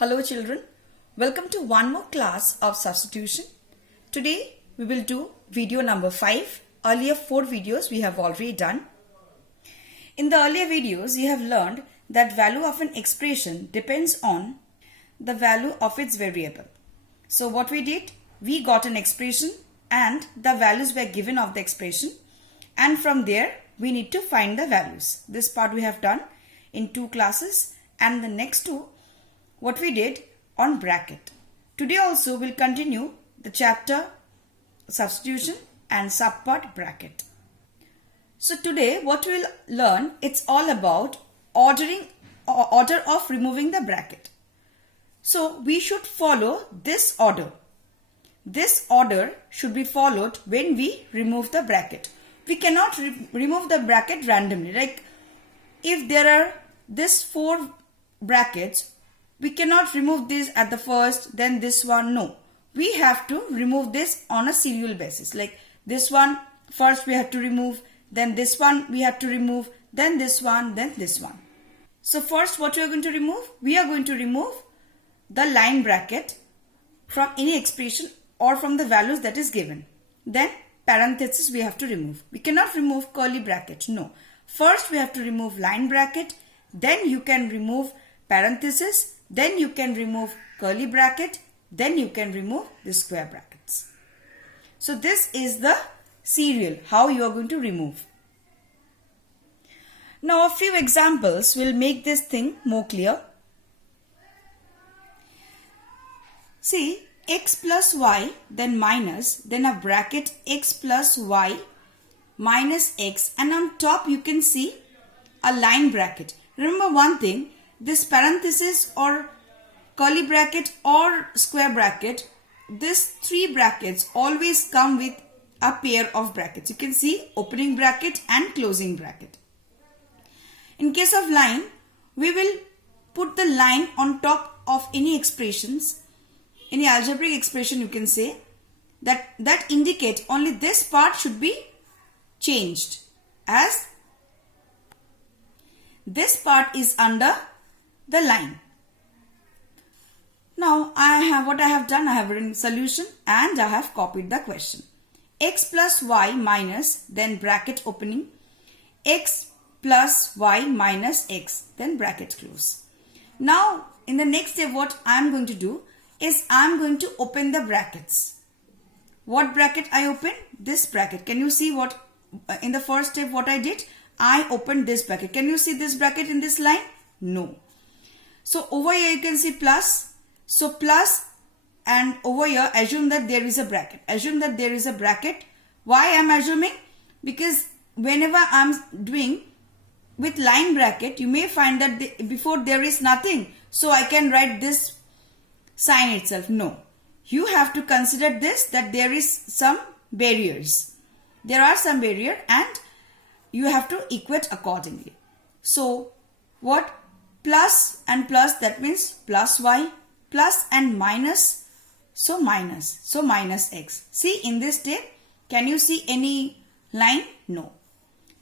Hello children, welcome to one more class of substitution. Today we will do video number 5. Earlier 4 videos we have already done. In the earlier videos you have learned that value of an expression depends on the value of its variable. So what we did, we got an expression and the values were given of the expression, and from there we need to find the values. This part we have done in 2 classes, and the next 2 what we did on bracket. Today also we'll continue the chapter substitution and subpart bracket. So today what we'll learn, it's all about order of removing the bracket. So we should follow this order. This order should be followed when we remove the bracket. We cannot remove the bracket randomly. Like if there are these 4 brackets, we cannot remove this at the first, then this one. No, we have to remove this on a serial basis. Like this one first we have to remove, then this one we have to remove, then this one, then this one. So first what we are going to remove? We are going to remove the line bracket from any expression or from the values that is given. Then parenthesis we have to remove. We cannot remove curly bracket. No. First we have to remove line bracket, then you can remove parenthesis, then you can remove curly bracket, then you can remove the square brackets. So this is the serial, how you are going to remove. Now a few examples will make this thing more clear. See, x plus y, then minus, then a bracket x plus y minus x, and on top you can see a line bracket. Remember one thing, this parenthesis or curly bracket or square bracket, these 3 brackets always come with a pair of brackets. You can see opening bracket and closing bracket. In case of line, we will put the line on top of any expressions, any algebraic expression you can say, that indicate only this part should be changed, as this part is under the line. Now what I have done, I have written solution and I have copied the question. X plus y minus, then bracket opening, x plus y minus x, then bracket close. Now in the next step what I am going to do is I am going to open the brackets. What bracket I open? This bracket. Can you see what in the first step what I did? I opened this bracket. Can you see this bracket in this line? No. So over here you can see plus. So plus, and over here assume that there is a bracket. Assume that there is a bracket. Why I am assuming? Because whenever I am doing with line bracket, you may find that before there is nothing. So I can write this sign itself. No. You have to consider this, that there is some barriers. There are some barrier and you have to equate accordingly. So what? Plus and plus, that means plus y, plus and minus, so minus x. See in this step, can you see any line? No.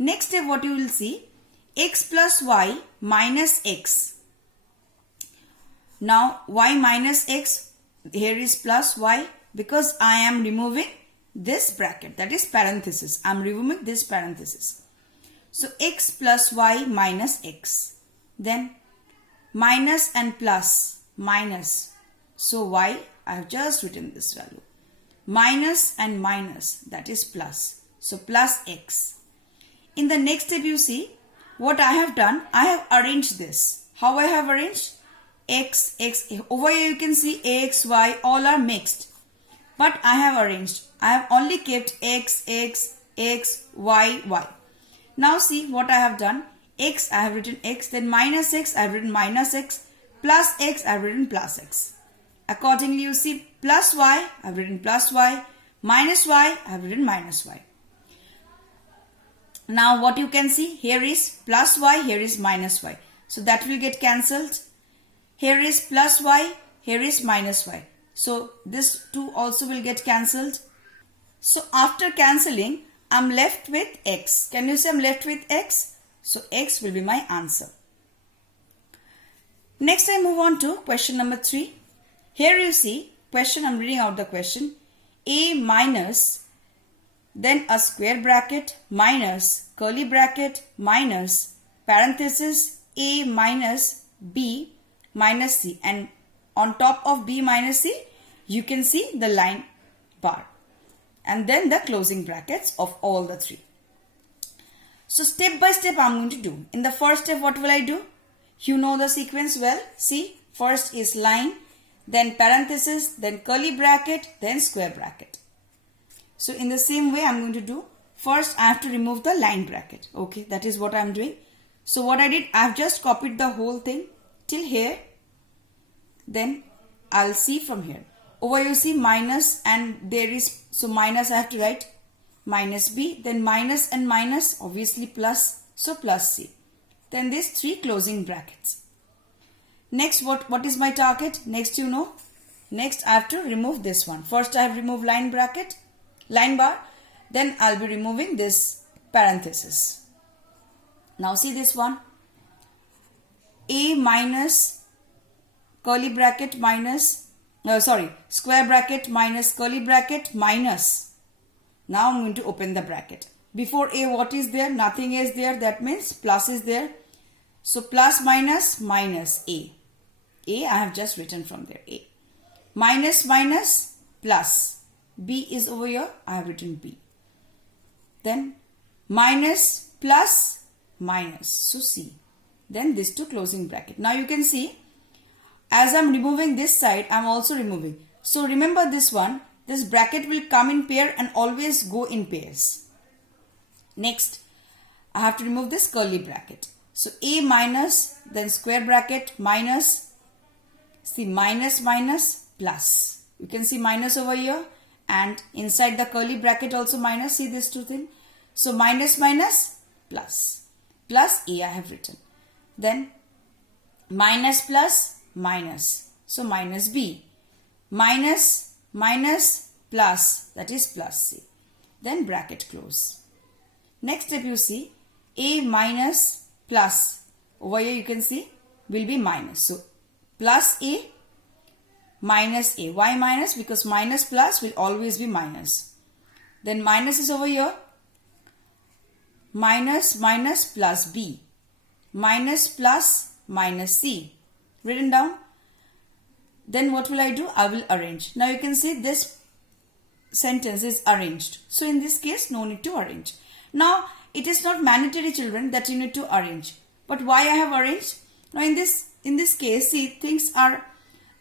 Next step what you will see, x plus y minus x. Now y minus x, here is plus y, because I am removing this bracket, that is parenthesis. I am removing this parenthesis. So x plus y minus x. Then minus and plus, minus. So y, I have just written this value. Minus and minus, that is plus. So plus x. In the next step you see, what I have done, I have arranged this. How I have arranged? X, x. Over here you can see x, y, all are mixed. But I have arranged. I have only kept x, x, x, y, y. Now see what I have done. X, I have written x, then minus x, I have written minus x, plus x, I have written plus x. Accordingly, you see plus y, I have written plus y, minus y, I have written minus y. Now what you can see, here is plus y, here is minus y. So that will get cancelled. Here is plus y, here is minus y. So this 2 also will get cancelled. So after cancelling, I am left with x. Can you say I am left with x? So x will be my answer. Next I move move on to question number 3. Here you see question, I'm reading out the question. A minus, then a square bracket, minus curly bracket, minus parenthesis A minus B minus C, and on top of B minus C you can see the line bar and then the closing brackets of all the 3. So step by step I'm going to do. In the first step, what will I do? You know the sequence well. See, first is line, then parenthesis, then curly bracket, then square bracket. So in the same way I'm going to do. First I have to remove the line bracket. Okay, that is what I'm doing. So what I did, I've just copied the whole thing till here. Then I'll see from here. Over you see minus, and there is, so minus I have to write minus B, then minus and minus, obviously plus, so plus C. Then these 3 closing brackets. Next, what is my target? Next, you know, next I have to remove this one. First I have removed line bracket, line bar, then I'll be removing this parenthesis. Now see this one. A minus curly bracket minus, square bracket minus curly bracket minus. Now I'm going to open the bracket. Before A, what is there? Nothing is there. That means plus is there. So plus minus minus A. A I have just written from there. A. Minus minus plus. B is over here. I have written B. Then minus plus minus. So C. Then this 2 closing bracket. Now you can see as I'm removing this side, I'm also removing. So remember this one. This bracket will come in pair and always go in pairs. Next, I have to remove this curly bracket. So A minus, then square bracket minus, see minus minus plus. You can see minus over here, and inside the curly bracket also minus. See these 2 things. So minus minus plus. Plus A I have written. Then minus plus minus. So minus B. Minus minus plus, that is plus C. Then bracket close. Next step you see A minus plus. Over here you can see will be minus. So plus A minus A. Why minus? Because minus plus will always be minus. Then minus is over here. Minus minus plus B. Minus plus minus C. Written down. Then what will I do? I will arrange. Now you can see this sentence is arranged. So in this case, no need to arrange. Now it is not mandatory, children, that you need to arrange. But why I have arranged? Now in this case, see, things are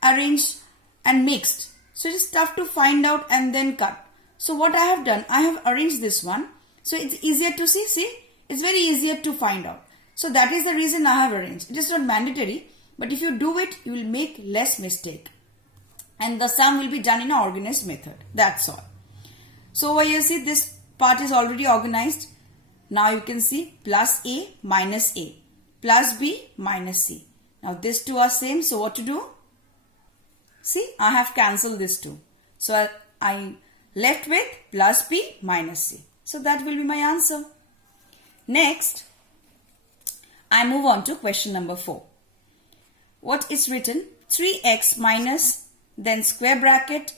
arranged and mixed. So it is tough to find out and then cut. So what I have done, I have arranged this one. So it's easier to see. See, it's very easier to find out. So that is the reason I have arranged. It is not mandatory. But if you do it, you will make less mistake. And the sum will be done in an organized method. That's all. So over here, see, this part is already organized. Now you can see plus A minus A. Plus B minus C. Now these 2 are same. So what to do? See, I have cancelled this 2. So I left with plus B minus C. So that will be my answer. Next, I move on to question number 4. What is written? 3x minus, then square bracket,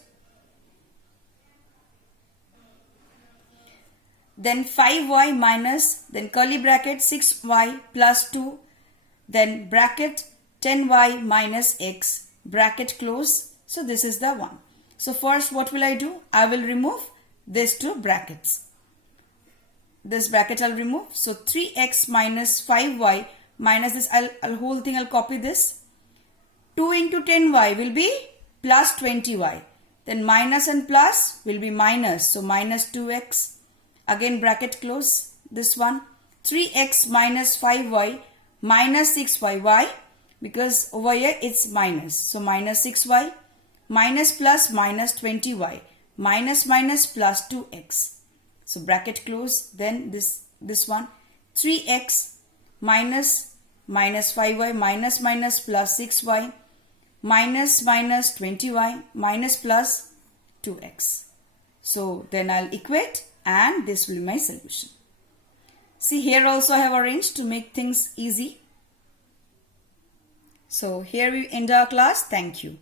then 5y minus, then curly bracket 6y plus 2, then bracket 10y minus x, bracket close. So this is the one. So first what will I do? I will remove these 2 brackets. This bracket I'll remove. So 3x minus 5y minus this, whole thing I'll copy this. 2 into 10y will be plus 20y. Then minus and plus will be minus. So minus 2x. Again bracket close. This one. 3x minus 5y minus 6y. Why? Because over here it's minus. So minus 6y. Minus plus minus 20y. Minus minus plus 2x. So bracket close. Then this one. 3x minus minus 5y minus minus plus 6y. Minus minus 20y minus plus 2x. So then I'll equate and this will be my solution. See, here also I have arranged to make things easy. So here we end our class. Thank you.